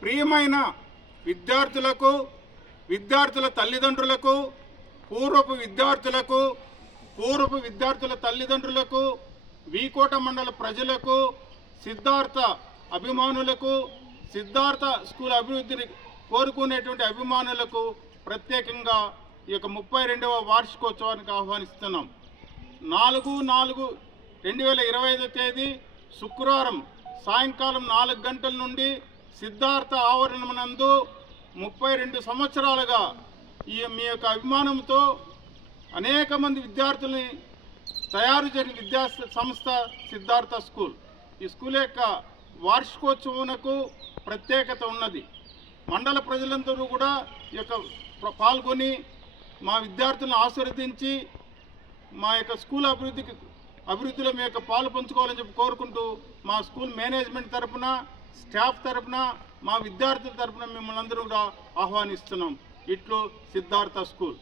ప్రియమైన విద్యార్థులకు, విద్యార్థుల తల్లిదండ్రులకు, పూర్వపు విద్యార్థుల తల్లిదండ్రులకు, వీకోట మండల ప్రజలకు, సిద్ధార్థ అభిమానులకు, సిద్ధార్థ స్కూల్ అభివృద్ధిని కోరుకునేటువంటి అభిమానులకు ప్రత్యేకంగా ఈ యొక్క 32వ వార్షికోత్సవానికి ఆహ్వానిస్తున్నాం. 4/4/2025 తేదీ శుక్రవారం సాయంకాలం 4 గంటల నుండి సిద్ధార్థ ఆవరణమునందు 32 సంవత్సరాలుగా మీ యొక్క అభిమానంతో అనేక మంది విద్యార్థుల్ని తయారు చేసిన విద్యా సంస్థ సిద్ధార్థ స్కూల్. ఈ స్కూల్ యొక్క వార్షికోత్సవంకు ప్రత్యేకత ఉన్నది. మండల ప్రజలందరూ కూడా ఈ యొక్క పాల్గొని మా విద్యార్థులను ఆశీర్వదించి మా యొక్క స్కూల్ అభివృద్ధిలో మీ యొక్క పాలు పంచుకోవాలని చెప్పి కోరుకుంటూ మా స్కూల్ మేనేజ్మెంట్ తరఫున, స్టాఫ్ తరఫున, మా విద్యార్థుల తరఫున మిమ్మల్ని అందరూ కూడా ఆహ్వానిస్తున్నాం. ఇట్లు సిద్ధార్థ స్కూల్.